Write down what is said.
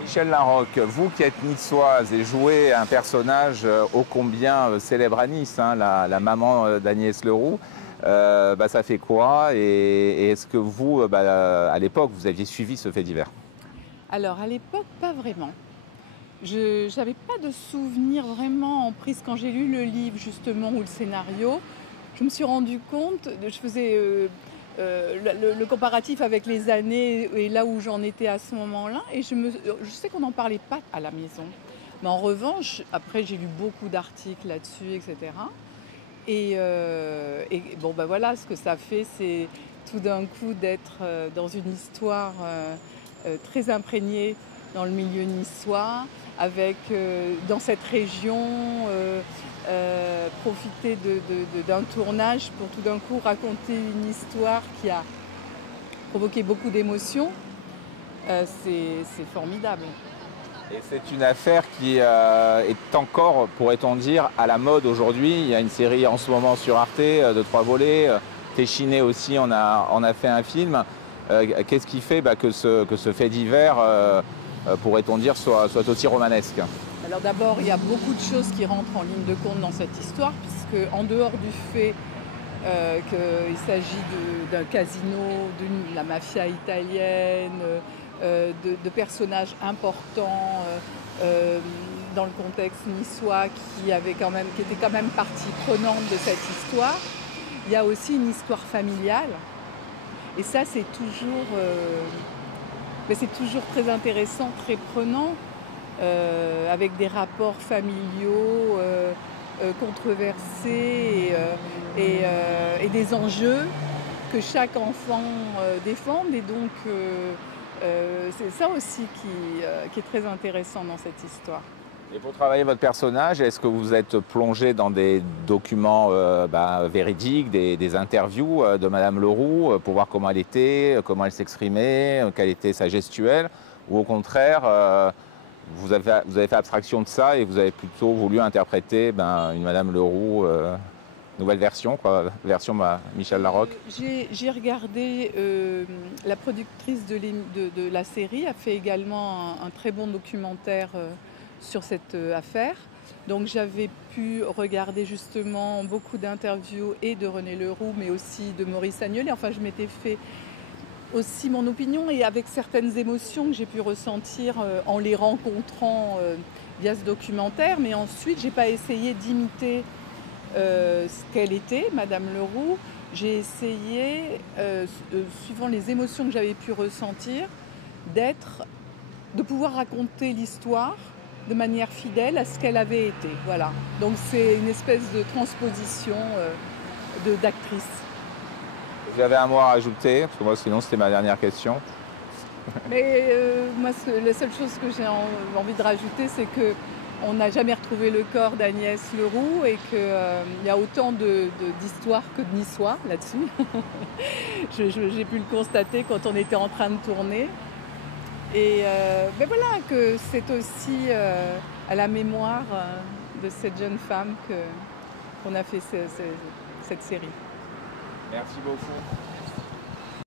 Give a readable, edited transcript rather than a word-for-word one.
Michel Larocque, vous qui êtes niçoise et jouez un personnage ô combien célèbre à Nice, hein, la maman d'Agnès Leroux, ça fait quoi et est-ce que vous, à l'époque, vous aviez suivi ce fait divers? Alors à l'époque, pas vraiment. Je n'avais pas de souvenir vraiment en prise quand j'ai lu le livre justement ou le scénario. Je me suis rendu compte, je faisais le comparatif avec les années et là où j'en étais à ce moment-là et je sais qu'on n'en parlait pas à la maison. Mais en revanche, après j'ai lu beaucoup d'articles là-dessus, etc. Et bon ben voilà, ce que ça fait, c'est tout d'un coup d'être dans une histoire très imprégnée dans le milieu niçois, avec dans cette région, profiter d'un tournage pour tout d'un coup raconter une histoire qui a provoqué beaucoup d'émotions. C'est formidable. Et c'est une affaire qui est encore, pourrait-on dire, à la mode aujourd'hui. Il y a une série en ce moment sur Arte de 3 volets. Téchiné aussi en a fait un film. Qu'est-ce qui fait que ce fait divers, pourrait-on dire, soit aussi romanesque? Alors d'abord, il y a beaucoup de choses qui rentrent en ligne de compte dans cette histoire, puisque en dehors du fait qu'il s'agit d'un casino, de la mafia italienne, de personnages importants dans le contexte niçois qui était quand même partie prenante de cette histoire. Il y a aussi une histoire familiale. Et ça, c'est toujours très intéressant, très prenant, avec des rapports familiaux controversés et des enjeux que chaque enfant défend. Et donc, c'est ça aussi qui est très intéressant dans cette histoire. Et pour travailler votre personnage, est-ce que vous êtes plongé dans des documents véridiques, des interviews de Madame Leroux pour voir comment elle était, comment elle s'exprimait, quelle était sa gestuelle, ou au contraire, vous avez fait abstraction de ça et vous avez plutôt voulu interpréter une Madame Leroux, nouvelle version, version Michel Larocque? J'ai regardé, la productrice de la série a fait également un très bon documentaire sur cette affaire. Donc j'avais pu regarder justement beaucoup d'interviews et de René Leroux, mais aussi de Maurice Agnelet. Enfin, je m'étais fait aussi mon opinion et avec certaines émotions que j'ai pu ressentir en les rencontrant via ce documentaire. Mais ensuite, j'ai pas essayé d'imiter ce qu'elle était, Madame Leroux. J'ai essayé, suivant les émotions que j'avais pu ressentir, de pouvoir raconter l'histoire de manière fidèle à ce qu'elle avait été. Voilà. Donc c'est une espèce de transposition d'actrice. Vous avez un mot à rajouter? Parce que moi, sinon, c'était ma dernière question. Mais moi, la seule chose que j'ai envie de rajouter, c'est que on n'a jamais retrouvé le corps d'Agnès Leroux et qu'il y a autant d'histoires que de Niçois là-dessus. J'ai pu le constater quand on était en train de tourner. Et voilà, que c'est aussi à la mémoire de cette jeune femme qu'on a fait cette série. Merci beaucoup.